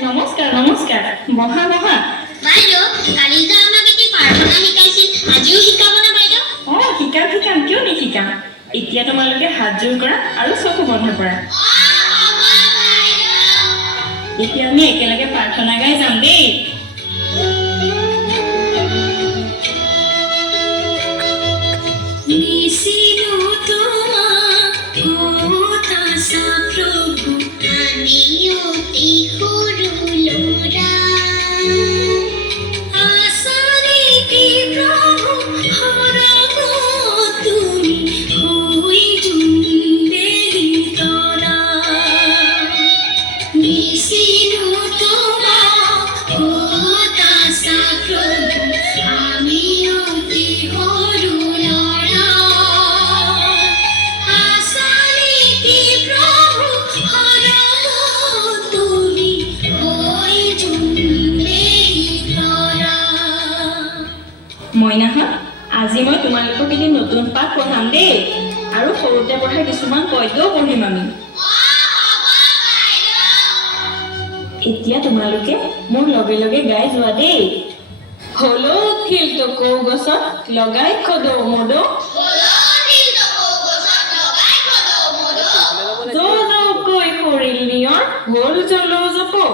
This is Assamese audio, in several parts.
নমস্কাৰ নমস্কাৰ মহা মহা বাইদেউ কালি যে আমাক এটি প্ৰাৰ্থনা শিকাইছিল আজিও শিকাব না বাইদেউ শিকাম কিয় নিশিকাম এতিয়া তোমালোকে হাত জোৰ কৰা আৰু চকু বন্ধ কৰা এতিয়া আমি একেলগে প্ৰাৰ্থনা গাই যাম দেই মইনাহঁত আজি মই তোমালোকক এটি নতুন পাঠ পঢ়াম দেই আৰু সৰুতে পঢ়া কিছুমান পদ্যও পঢ়িম আমি এতিয়া তোমালোকে মোৰ লগে লগে গাই যোৱা দেই হলো উঠিল টকৌ গছত লগাই খদৌ মদৌ জৌকৈ কৰিল নিয়ৰ হ'ল জলৌ জপৌ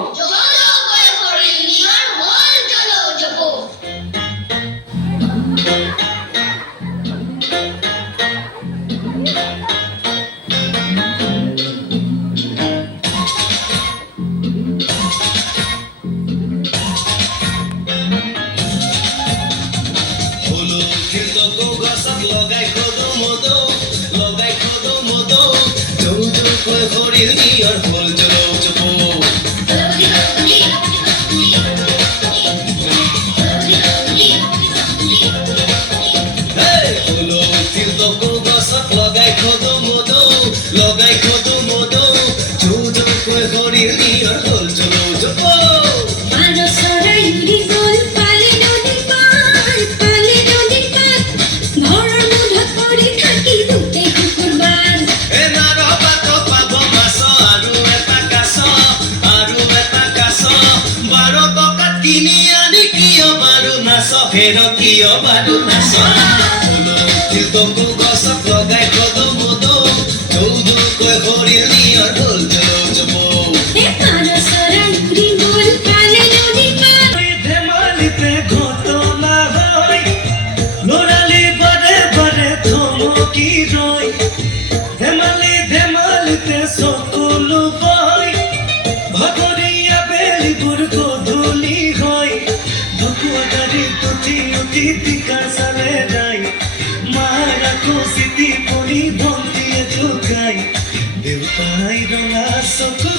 দেউতাই ৰঙা চকু